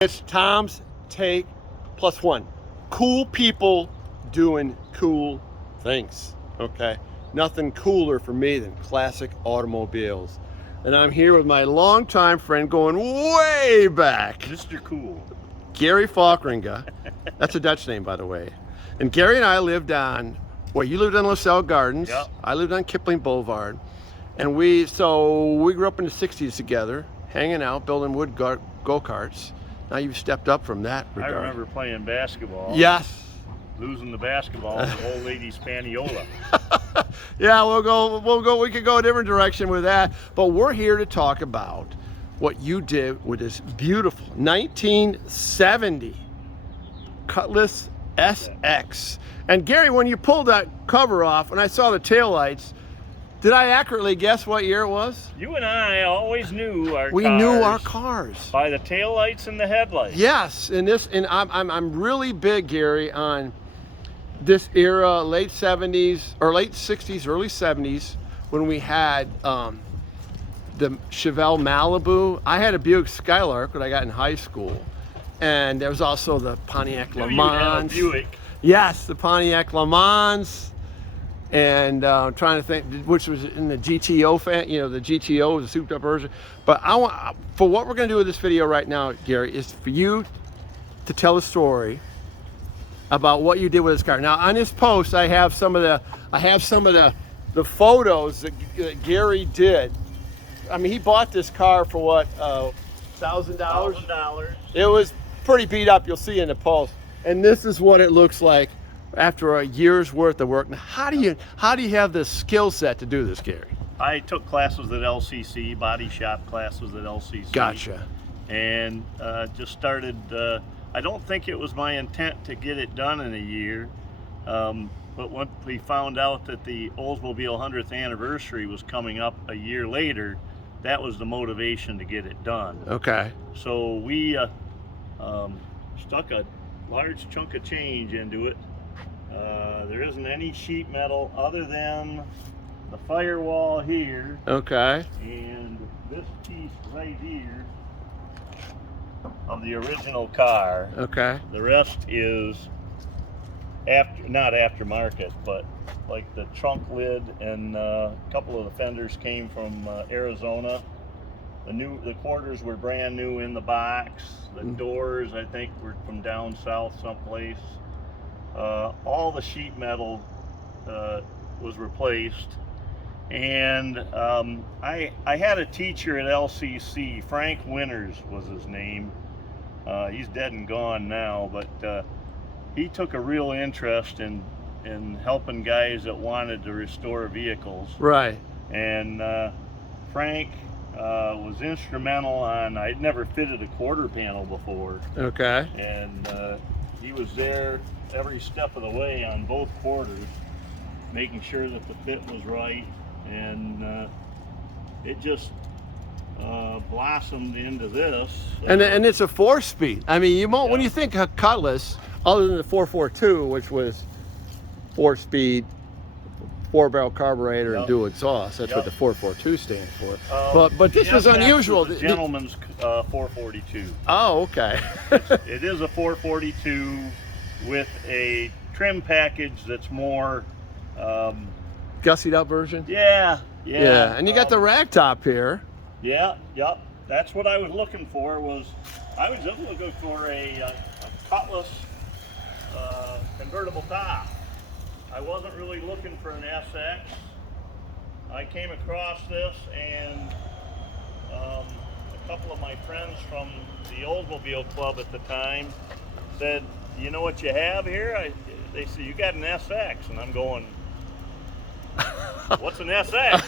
It's Tom's Take Plus One. Cool people doing cool things, okay? Nothing cooler for me than classic automobiles. And I'm here with my longtime friend going way back. Mr. Cool. Gary Folkringa. That's a Dutch name, by the way. And Gary and I lived on, well, you lived on LaSalle Gardens. Yep. I lived on Kipling Boulevard. And we grew up in the 60s together, hanging out, building wood go-karts. Now you've stepped up from that regard. I remember playing basketball. Yes. Losing the basketball in the old lady spaniola. Yeah, we could go a different direction with that. But we're here to talk about what you did with this beautiful 1970 Cutlass SX. And Gary, when you pulled that cover off and I saw the taillights, did I accurately guess what year it was? You and I always knew our We cars knew our cars by the taillights and the headlights. Yes, and I'm really big, Gary, on this era, late 70s or late 60s, early 70s, when we had the Chevelle Malibu. I had a Buick Skylark that I got in high school, and there was also the Pontiac Le Mans. Buick. Yes, the Pontiac Le Mans. And trying to think which was in the GTO fan, the GTO was a souped up version. But for what we're going to do with this video right now, Gary, is for you to tell a story about what you did with this car. Now on this post, I have some of the photos that Gary did. I mean, he bought this car for what, $1,000? $1,000. It was pretty beat up. You'll see in the post. And this is what it looks like after a year's worth of work. Now, how do you have the skill set to do this, Gary? I took classes at LCC, body shop classes at LCC. Gotcha. And just started. I don't think it was my intent to get it done in a year, but when we found out that the Oldsmobile 100th anniversary was coming up a year later, that was the motivation to get it done. Okay. So we stuck a large chunk of change into it. There isn't any sheet metal other than the firewall here. Okay. And this piece right here of the original car. Okay. The rest is not aftermarket, but like the trunk lid and a couple of the fenders came from Arizona. The quarters were brand new in the box. The doors, I think, were from down south someplace. All the sheet metal was replaced, and I had a teacher at LCC. Frank Winters was his name. He's dead and gone now, but he took a real interest in helping guys that wanted to restore vehicles. Right. And Frank was instrumental on. I'd never fitted a quarter panel before. Okay. And he was there every step of the way on both quarters, making sure that the fit was right, and it just blossomed into this. And it's a 4-speed. I mean, you won't, when you think of Cutlass, other than the 442, which was 4-speed, 4-barrel carburetor and dual exhaust. That's what the 442 stands for. But this was unusual. The gentleman's 442. Oh, okay. It is a 442 with a trim package that's more gussied up version. Yeah. And you got the rag top here. Yep. That's what I was looking for. I was looking for a Cutlass convertible top. I wasn't really looking for an SX. I came across this, and a couple of my friends from the Oldsmobile Club at the time said, "You know what you have here?" They said, "You got an SX," and I'm going, "What's an SX?"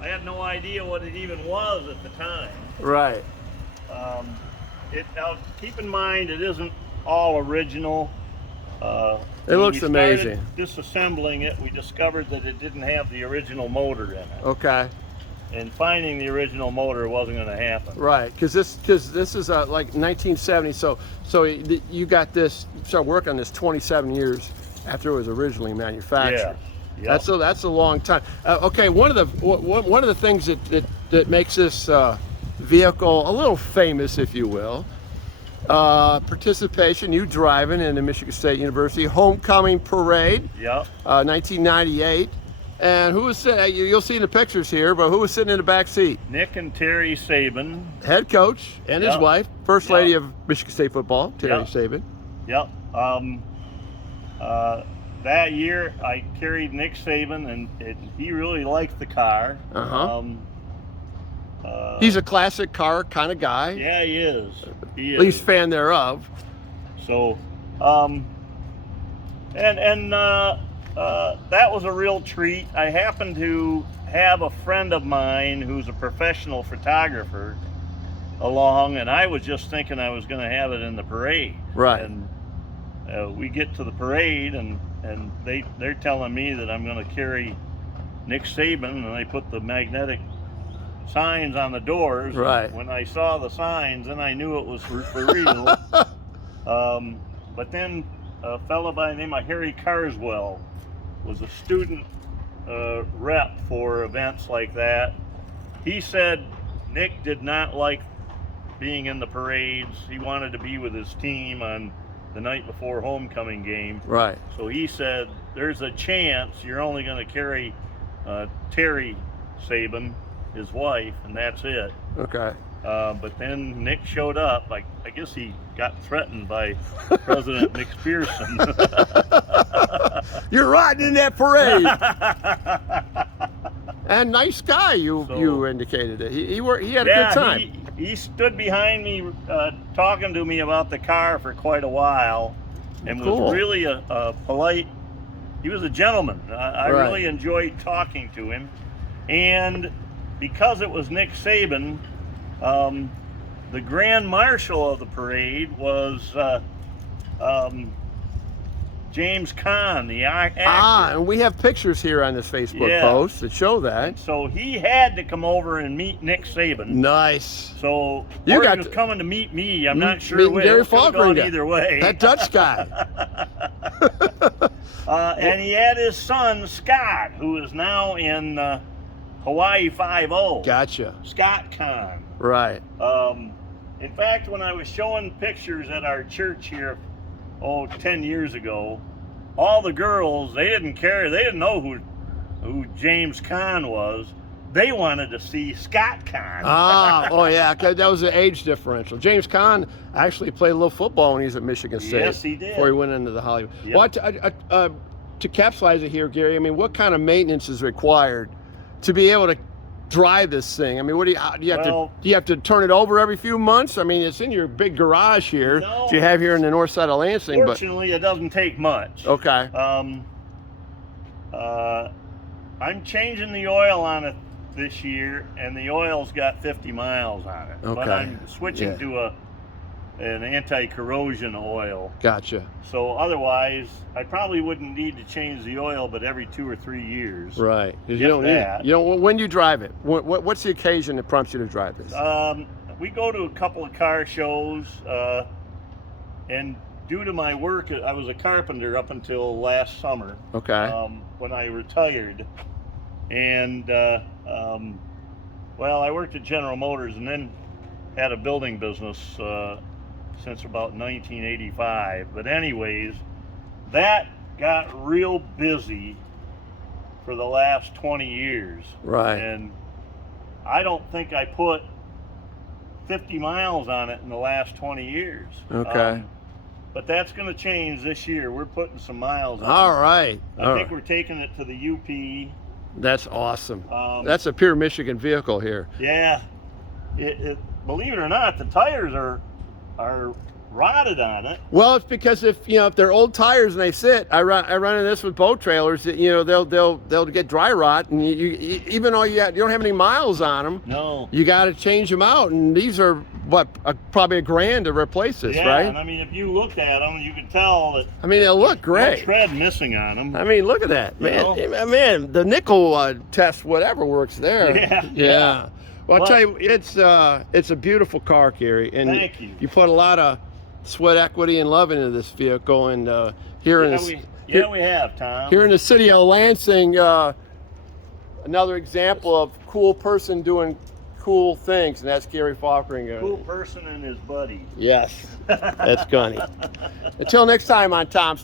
I had no idea what it even was at the time. Right. Now, keep in mind, it isn't all original. It looks amazing. Disassembling it, we discovered that it didn't have the original motor in it. Okay. And finding the original motor wasn't going to happen. Right, because this is like 1970. So you got this. You started working on this 27 years after it was originally manufactured. Yeah. Yep. That's a long time. Okay, one of the things that makes this vehicle, a little famous, if you will. Participation, you driving in the Michigan State University Homecoming Parade, Yep. 1998. And who was sitting, you'll see in the pictures here, but who was sitting in the back seat? Nick and Terry Saban. Head coach and his Yep. wife, First Lady of Michigan State football, Terry Yep. Saban. Yep. That year I carried Nick Saban, and he really liked the car. Uh-huh. He's a classic car kind of guy. Yeah, he is. He At least is. fan thereof. So, that was a real treat. I happened to have a friend of mine who's a professional photographer along, and I was just thinking I was going to have it in the parade. Right. And we get to the parade, and they're telling me that I'm going to carry Nick Saban, and they put the magnetic signs on the doors. Right. When I saw the signs, then I knew it was for real. But then a fellow by the name of Harry Carswell was a student rep for events like that. He said Nick did not like being in the parades. He wanted to be with his team on the night before homecoming game. Right. So he said, there's a chance you're only going to carry Terry Saban, his wife, and that's it. Okay. But then Nick showed up. I guess he got threatened by President McPherson. You're riding in that parade. And nice guy, you indicated it. He had a good time. He stood behind me talking to me about the car for quite a while, and Cool. was really a polite. He was a gentleman. I Right. really enjoyed talking to him, and because it was Nick Saban, the grand marshal of the parade was James Caan, the actor. And we have pictures here on this Facebook Yeah. post that show that. So he had to come over and meet Nick Saban. Nice. So You or got he was to- coming to meet me. I'm not sure Meeting which. Gary It could have gone Folkringa. either way. That Dutch guy. And he had his son Scott, who is now in Hawaii 5-0. Gotcha. Scott Caan. Right. In fact, when I was showing pictures at our church here, 10 years ago, all the girls, they didn't care. They didn't know who James Caan was. They wanted to see Scott Caan. Oh yeah, 'cause that was the age differential. James Caan actually played a little football when he was at Michigan State. Yes, he did. Before he went into the Hollywood. Yep. Well, to capsulize it here, Gary, I mean, what kind of maintenance is required to be able to drive this thing? I mean, do you have to turn it over every few months? I mean, it's in your big garage here No. that you have here in the north side of Lansing. Fortunately, it doesn't take much. But okay, I'm changing the oil on it this year, and the oil's got 50 miles on it. But Okay. I'm switching Yeah. to an anti-corrosion oil. gotcha. So otherwise, I probably wouldn't need to change the oil, but every 2 or 3 years. Right, 'cause If you don't need it. that. You don't. When you drive it, what's the occasion that prompts you to drive this? We go to a couple of car shows, and due to my work, I was a carpenter up until last summer. Okay. When I retired, and I worked at General Motors and then had a building business since about 1985. But anyways, that got real busy for the last 20 years. Right. And I don't think I put 50 miles on it in the last 20 years. Okay. But that's going to change this year. We're putting some miles on it. All right. I think we're taking it to the UP. That's awesome. That's That's a pure Michigan vehicle here. Yeah. Believe it or not, the tires are rotted on it. Well, it's because if they're old tires and they sit, I run into this with boat trailers. That, they'll get dry rot, and you even though you don't have any miles on them, No. you got to change them out. And these are probably $1,000 to replace this, Yeah, right? and I mean, if you looked at them, you can tell that I mean, they look no great. tread missing on them. I mean, look at that, man. You Man, the nickel test, whatever works there. Yeah. Well, I'll tell you, it's a beautiful car, Gary, and Thank you. You put a lot of sweat equity and love into this vehicle, and here in this. We have, Tom. Here in the city of Lansing, another example of cool person doing cool things, and that's Gary Folkringa. Cool person and his buddy. Yes, that's Gunny. Until next time on Tom's